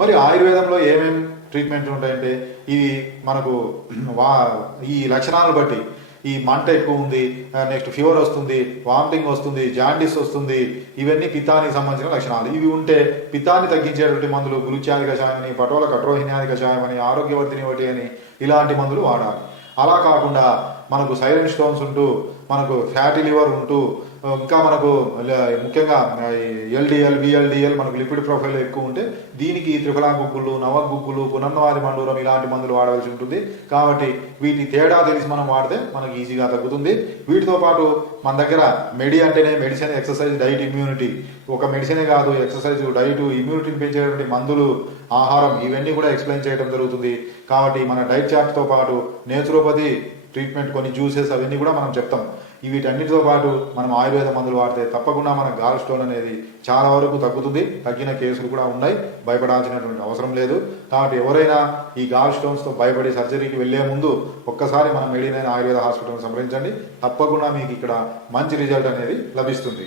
మరి ఆయుర్వేదంలో ఏమేమి ట్రీట్మెంట్లు ఉంటాయంటే ఇవి మనకు ఈ లక్షణాలను బట్టి ఈ మంట ఎక్కువ ఉంది, నెక్స్ట్ ఫీవర్ వస్తుంది, వామిటింగ్ వస్తుంది, జాండీస్ వస్తుంది, ఇవన్నీ పిత్తానికి సంబంధించిన లక్షణాలు. ఇవి ఉంటే పిత్తాన్ని తగ్గించేటువంటి మందులు గురుత్యాది కషాయం అని, పటోల కట్రోహిణ్యాది కషాయం అని, ఆరోగ్యవర్ధిని ఒకటి అని ఇలాంటి మందులు వాడాలి. అలా కాకుండా మనకు సైలెంట్ స్టోన్స్ ఉంటూ, మనకు ఫ్యాటీ లివర్ ఉంటూ, ఇంకా మనకు ముఖ్యంగా ఎల్డిఎల్ విఎల్డిఎల్ మనకు లిపిడ్ ప్రొఫైల్ ఎక్కువ ఉంటే దీనికి త్రిఫలా గుగ్గులు, నవగుగ్గులు, పునర్నవాది మండూరం ఇలాంటి మందులు వాడవలసి ఉంటుంది. కాబట్టి వీటి తేడా తెలిసి మనం వాడితే మనకి ఈజీగా తగ్గుతుంది. వీటితో పాటు మన దగ్గర మెడి అంటేనే మెడిసిన్, ఎక్సర్సైజ్, డైట్, ఇమ్యూనిటీ. ఒక మెడిసినే కాదు, ఎక్సర్సైజ్, డైట్, ఇమ్యూనిటీని పెంచేటువంటి మందులు, ఆహారం ఇవన్నీ కూడా ఎక్స్ప్లెయిన్ చేయడం జరుగుతుంది. కాబట్టి మన డైట్ చార్ట్తో పాటు నేచురోపతి ట్రీట్మెంట్, కొన్ని జ్యూసెస్ అవన్నీ కూడా మనం చెప్తాం. వీటన్నిటితో పాటు మనం ఆయుర్వేద మందులు వాడితే తప్పకుండా మన గాల్ స్టోన్ అనేది చాలా వరకు తగ్గుతుంది. తగ్గిన కేసులు కూడా ఉన్నాయి, భయపడాల్సినటువంటి అవసరం లేదు. కాబట్టి ఎవరైనా ఈ గాల్ స్టోన్స్తో భయపడి సర్జరీకి వెళ్లే ముందు ఒక్కసారి మన మెడినైన్ ఆయుర్వేద హాస్పిటల్ సంప్రదించండి. తప్పకుండా మీకు ఇక్కడ మంచి రిజల్ట్ అనేది లభిస్తుంది.